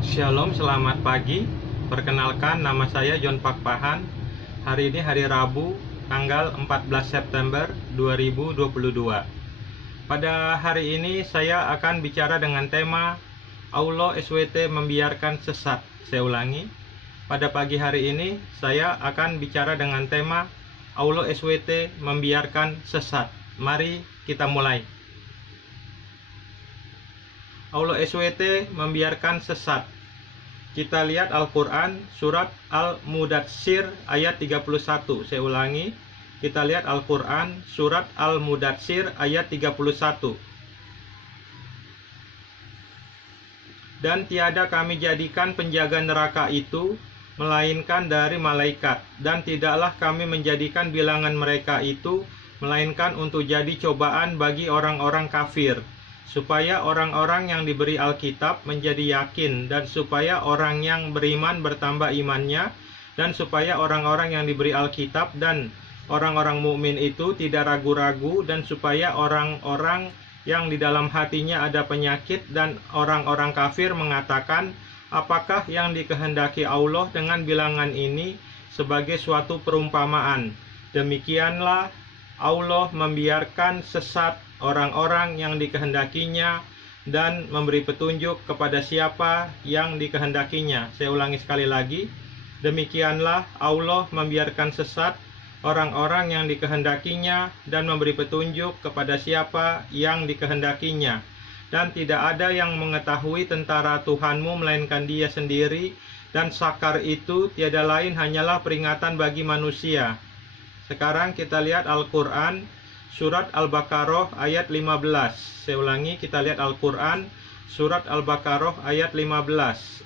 Shalom, selamat pagi. Perkenalkan, nama saya John Pakpahan. Hari ini hari Rabu, tanggal 14 September 2022. Pada hari ini saya akan bicara dengan tema Allah SWT membiarkan sesat. Saya ulangi. Pada pagi hari ini saya akan bicara dengan tema Allah SWT membiarkan sesat. Mari kita mulai. Allah SWT membiarkan sesat. Kita lihat Al-Quran surat Al-Mudatsir ayat 31. Saya ulangi. Kita lihat Al-Quran surat Al-Mudatsir ayat 31. Dan tiada kami jadikan penjaga neraka itu melainkan dari malaikat, dan tidaklah kami menjadikan bilangan mereka itu melainkan untuk jadi cobaan bagi orang-orang kafir, supaya orang-orang yang diberi Alkitab menjadi yakin, dan supaya orang yang beriman bertambah imannya, dan supaya orang-orang yang diberi Alkitab dan orang-orang mukmin itu tidak ragu-ragu, dan supaya orang-orang yang di dalam hatinya ada penyakit dan orang-orang kafir mengatakan, apakah yang dikehendaki Allah dengan bilangan ini sebagai suatu perumpamaan? Demikianlah Allah membiarkan sesat orang-orang yang dikehendakinya dan memberi petunjuk kepada siapa yang dikehendakinya. Saya ulangi sekali lagi. Demikianlah Allah membiarkan sesat orang-orang yang dikehendakinya dan memberi petunjuk kepada siapa yang dikehendakinya. Dan tidak ada yang mengetahui tentara Tuhanmu melainkan Dia sendiri, dan sakar itu tiada lain hanyalah peringatan bagi manusia. Sekarang kita lihat Al-Quran surat Al-Baqarah ayat 15. Saya ulangi, kita lihat Al-Quran surat Al-Baqarah ayat 15.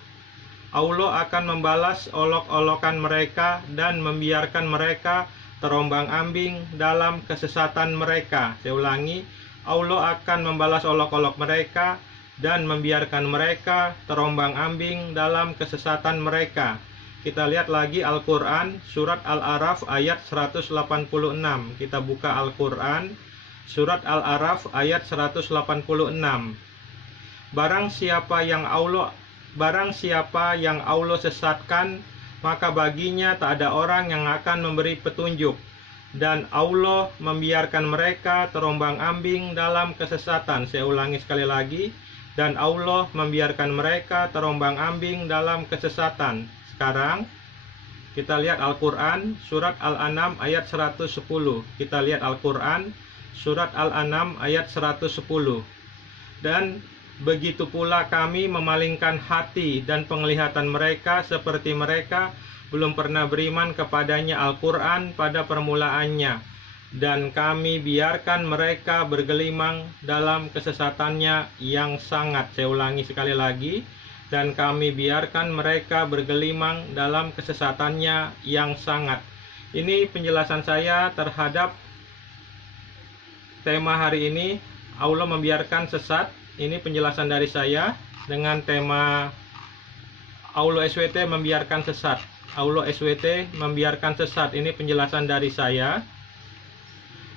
Allah akan membalas olok-olokan mereka dan membiarkan mereka terombang-ambing dalam kesesatan mereka. Saya ulangi, Allah akan membalas olok-olok mereka dan membiarkan mereka terombang-ambing dalam kesesatan mereka. Kita lihat lagi Al-Quran surat Al-A'raf ayat 186. Kita buka Al-Quran surat Al-A'raf ayat 186. Barang siapa yang Allah sesatkan, maka baginya tak ada orang yang akan memberi petunjuk, dan Allah membiarkan mereka terombang-ambing dalam kesesatan. Saya ulangi sekali lagi, dan Allah membiarkan mereka terombang-ambing dalam kesesatan. Sekarang kita lihat Al-Quran surat Al-An'am ayat 110. Kita lihat Al-Quran surat Al-An'am ayat 110. Dan begitu pula kami memalingkan hati dan penglihatan mereka seperti mereka belum pernah beriman kepadanya Al-Quran pada permulaannya, dan kami biarkan mereka bergelimang dalam kesesatannya yang sangat. Saya ulangi sekali lagi, dan kami biarkan mereka bergelimang dalam kesesatannya yang sangat. Ini penjelasan saya terhadap tema hari ini, Allah membiarkan sesat. Ini penjelasan dari saya dengan tema Allah SWT membiarkan sesat. Allah SWT membiarkan sesat. Ini penjelasan dari saya.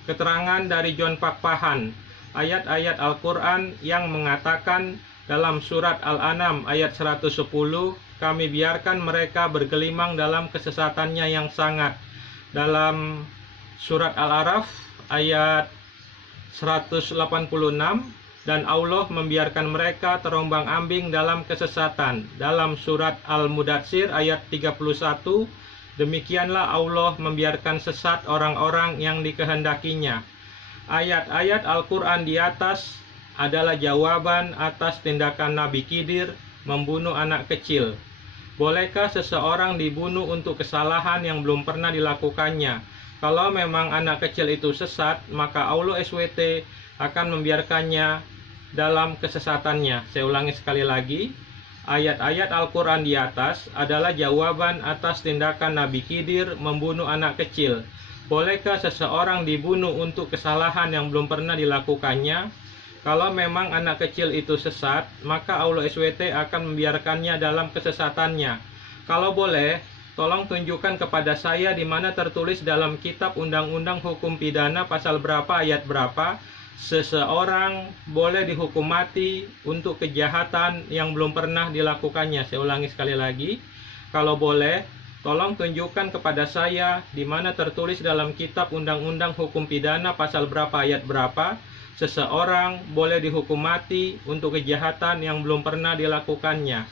Keterangan dari John Pakpahan, ayat-ayat Al-Quran yang mengatakan dalam surat Al-An'am ayat 110, kami biarkan mereka bergelimang dalam kesesatannya yang sangat. Dalam surat Al-A'raf ayat 186, dan Allah membiarkan mereka terombang-ambing dalam kesesatan. Dalam surat Al-Mudatsir ayat 31, demikianlah Allah membiarkan sesat orang-orang yang dikehendakinya. Ayat-ayat Al-Quran di atas adalah jawaban atas tindakan Nabi Khidir membunuh anak kecil. Bolehkah seseorang dibunuh untuk kesalahan yang belum pernah dilakukannya? Kalau memang anak kecil itu sesat, maka Allah SWT akan membiarkannya dalam kesesatannya. Saya ulangi sekali lagi, ayat-ayat Al-Quran di atas adalah jawaban atas tindakan Nabi Khidir membunuh anak kecil. Bolehkah seseorang dibunuh untuk kesalahan yang belum pernah dilakukannya? Kalau memang anak kecil itu sesat, maka Allah SWT akan membiarkannya dalam kesesatannya. Kalau boleh, tolong tunjukkan kepada saya di mana tertulis dalam kitab Undang-Undang Hukum Pidana pasal berapa, ayat berapa, seseorang boleh dihukum mati untuk kejahatan yang belum pernah dilakukannya. Saya ulangi sekali lagi, kalau boleh, tolong tunjukkan kepada saya di mana tertulis dalam kitab Undang-Undang Hukum Pidana pasal berapa ayat berapa seseorang boleh dihukum mati untuk kejahatan yang belum pernah dilakukannya.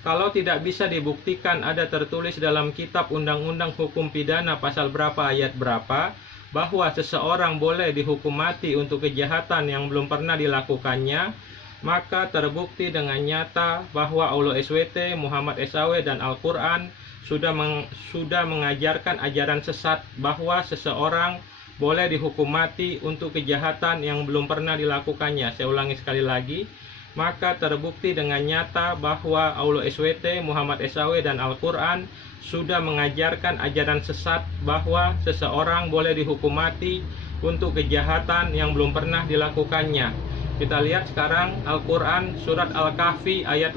Kalau tidak bisa dibuktikan ada tertulis dalam kitab Undang-Undang Hukum Pidana pasal berapa ayat berapa bahwa seseorang boleh dihukum mati untuk kejahatan yang belum pernah dilakukannya, maka terbukti dengan nyata bahwa Aulo SWT, Muhammad SAW, dan Al-Quran sudah mengajarkan ajaran sesat bahwa seseorang boleh dihukum mati untuk kejahatan yang belum pernah dilakukannya. Saya ulangi sekali lagi, maka terbukti dengan nyata bahwa Aulo SWT, Muhammad SAW, dan Al-Quran sudah mengajarkan ajaran sesat bahwa seseorang boleh dihukum mati untuk kejahatan yang belum pernah dilakukannya. Kita lihat sekarang Al-Quran surat Al-Kahfi ayat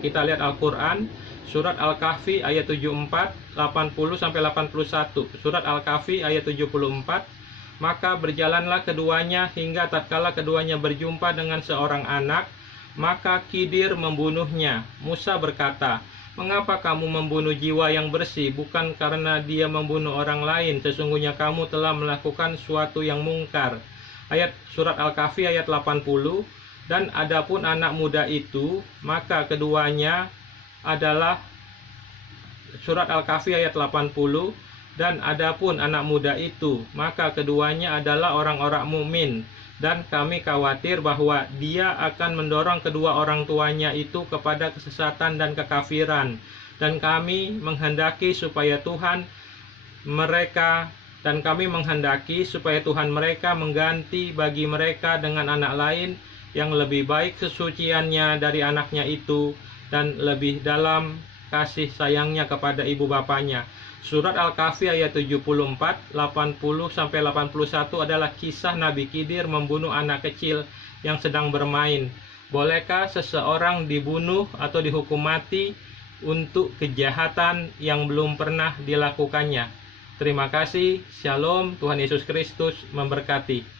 kita lihat Al-Quran surat Al-Kahfi ayat 74, 80 sampai 81. Surat Al-Kahfi ayat 74. Maka berjalanlah keduanya hingga tatkala keduanya berjumpa dengan seorang anak, maka Khidir membunuhnya. Musa berkata, "Mengapa kamu membunuh jiwa yang bersih? Bukan karena dia membunuh orang lain. Sesungguhnya kamu telah melakukan suatu yang mungkar." Ayat surat Al-Kahfi ayat 80. Dan adapun anak muda itu, maka keduanya adalah surat Al-Kahfi ayat 80. Dan adapun anak muda itu, maka keduanya adalah orang-orang mukmin. Dan kami khawatir bahwa dia akan mendorong kedua orang tuanya itu kepada kesesatan dan kekafiran. Dan kami menghendaki supaya Tuhan mereka mengganti bagi mereka dengan anak lain yang lebih baik kesuciannya dari anaknya itu dan lebih dalam kasih sayangnya kepada ibu bapanya. Surat Al-Kahfi ayat 74, 80 sampai 81 adalah kisah Nabi Khidir membunuh anak kecil yang sedang bermain. Bolehkah seseorang dibunuh atau dihukum mati untuk kejahatan yang belum pernah dilakukannya? Terima kasih. Shalom. Tuhan Yesus Kristus memberkati.